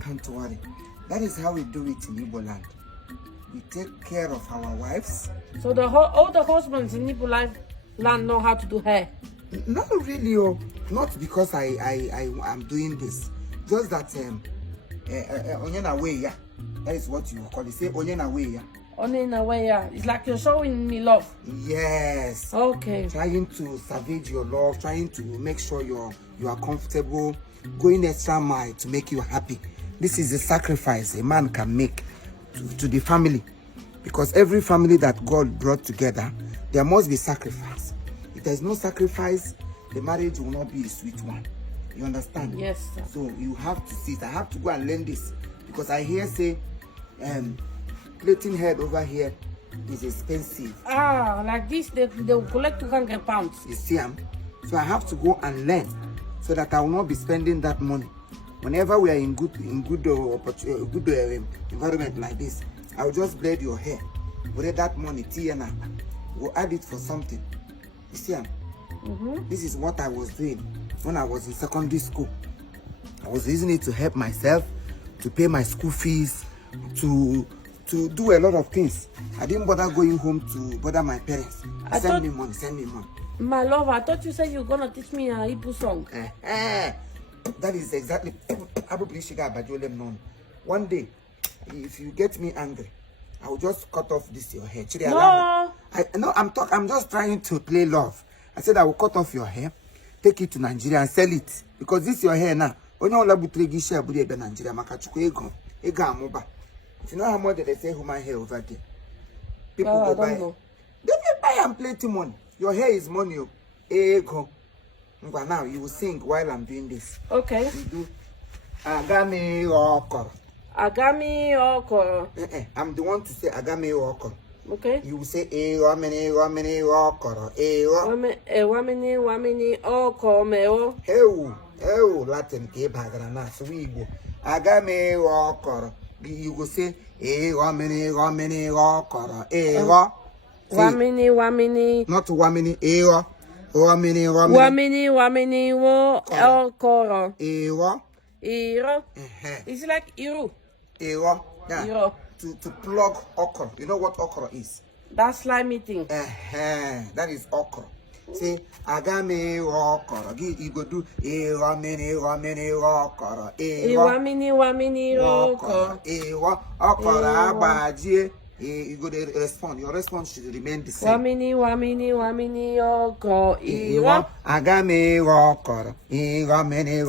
Can't worry. That is how we do it in Igbo land. We take care of our wives. So all the husbands in Igbo land know how to do hair? Not really, not because I'm doing this. Just that onyena way, yeah. That is what you call it. Say onyena way, yeah. Onyena way, yeah. It's like you're showing me love. Yes. Okay. Trying to salvage your love, trying to make sure you are comfortable, going extra mile to make you happy. This is a sacrifice a man can make to the family, because every family that God brought together, there must be sacrifice. If there is no sacrifice, the marriage will not be a sweet one. You understand? Yes, sir. So you have to see it. I have to go and learn this, because I hear say plating head over here is expensive. Ah, like this they will collect 200 pounds. You see, so I have to go and learn so that I will not be spending that money. Whenever we are in good environment like this, I will just braid your hair. With that money, we'll add it for something. You see, this is what I was doing when I was in secondary school. I was using it to help myself, to pay my school fees, to do a lot of things. I didn't bother going home to bother my parents. Send me money. My love, I thought you said you were gonna teach me a Igbo song. That is exactly. One day, if you get me angry, I will just cut off this your hair. No. I'm just trying to play love. I said I will cut off your hair, take it to Nigeria and sell it, because this your hair now. If you know how much they say human hair over there, people go buy. They will buy and plenty money. Your hair is money. Ego. Now you will sing while I'm doing this. Okay. You do Agami Okoro. Agami Okoro. I'm the one to say Agami Okoro. Okay. You will say Wamini Okoro. Wamini Okoro. Heu Latin ke bagrana so Igbo. Agami Okoro. You will say Wamini Okoro. Wamini. Not Wamini Wamini Okoro. Iro. It's like Iru. Yeah. Iro. To plug okra. You know what okra is? That slimy thing. That is okra. Say agame okra. You go do wamini okra. Wamini okra. Okra abaji. You go to respond. Your response should remain the same. Wamini okra. Iro. Agame okra. Wamini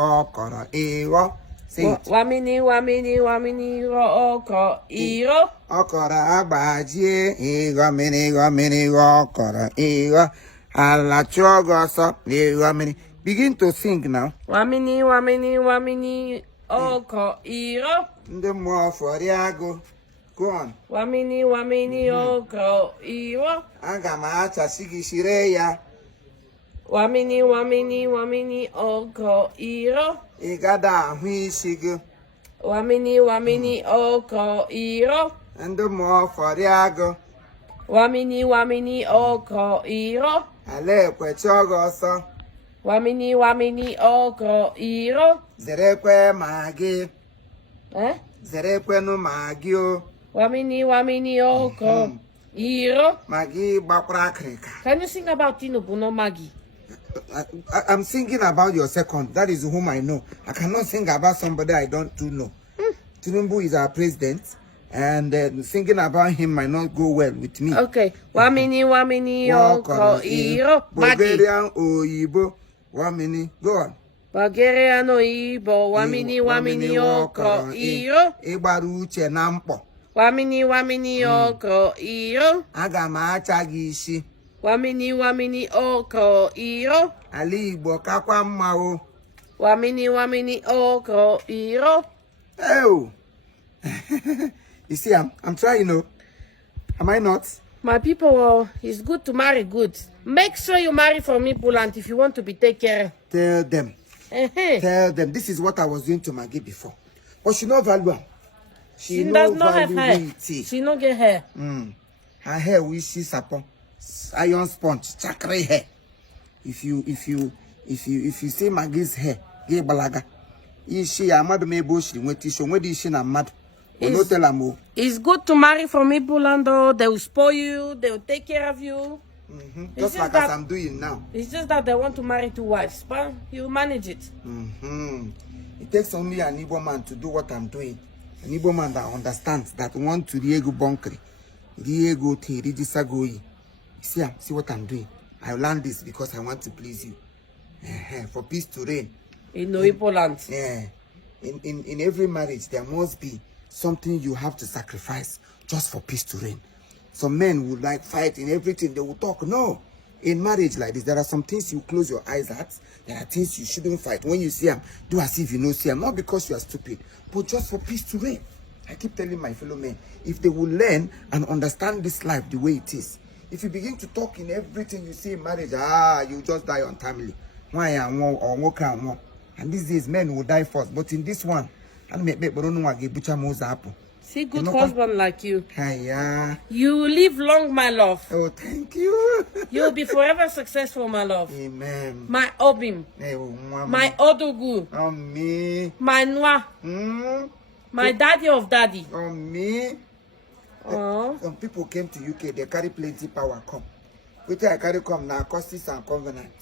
okra. Wamini okra. Iro. Okra abaji. Wamini okra. Iro. Alachogoso. Wamini. Begin to sing now. Wamini okra. Iro. The more for Yago. Go on. Wamini okra. Iro. Agamacha sigishireya. Wamini okra. Iro. Igada huishigu. Wamini okra. Iro. And the more for Yago. Wamini okra. Iro. Alekwe chogoso. Wamini okra. Iro. Zerekwe Maggi. Zerekwe no Maggi o. Wamini okra. Iro. Maggi bakwara krika. Can you sing about Tinubu, no Maggi? I'm singing about your second. That is whom I know. I cannot sing about somebody I don't know. Tinubu is our president, and singing about him might not go well with me. Okay. Wamini okra. Iro. Bulgarian oyibo. Wamini. Go on. Bulgarian oyibo. Wamini okra. Iro. Igbaru uche na mkpọ. Wamini okra. Iro. Aga m acha gị isi. Wamini okra. Iro. Ala Igbo kakwa mma o. Wamini okra. Iro. Oh. You see, I'm trying, Am I not? My people, it's good to marry good. Make sure you marry from Igbo if you want to be taken care of. Tell them. Tell them. This is what I was doing to Maggi before. But she no value am. She does not have hair. She no get hair. Her hair we see sapon. Iron sponge, chakra hair. If you see Maggi's hair, get balaga. Ishi amadu me boshi weti show when ishi na mad. No tell am. It's good to marry from Igbo land, though. They will spoil you, they will take care of you. Just like as I'm doing now. It's just that they want to marry 2 wives, but you manage it. It takes only an Igbo man to do what I'm doing. An Igbo man that understands, that want to Riego Bonkri, Riego Te, Rigisagoyi. See what I'm doing. I learned this because I want to please you. For peace to reign. In Igbo land. Yeah. In every marriage, there must be something you have to sacrifice just for peace to reign. Some men would like fight in everything. They will talk. No. In marriage like this, there are some things you close your eyes at. There are things you shouldn't fight. When you see them, do as if you know see them. Not because you are stupid, but just for peace to reign. I keep telling my fellow men, if they will learn and understand this life the way it is, if you begin to talk in everything you see in marriage, you just die untimely. And these days, men will die first. But in this one, see, good husband like you. Hiya. You will live long, my love. Oh, thank you. You'll be forever successful, my love. Amen. My Obim. My Odogu. Me. My Nwa. My daddy of daddy. Me. Some people came to UK, they carry plenty power come. Which I carry come now, causes and covenant.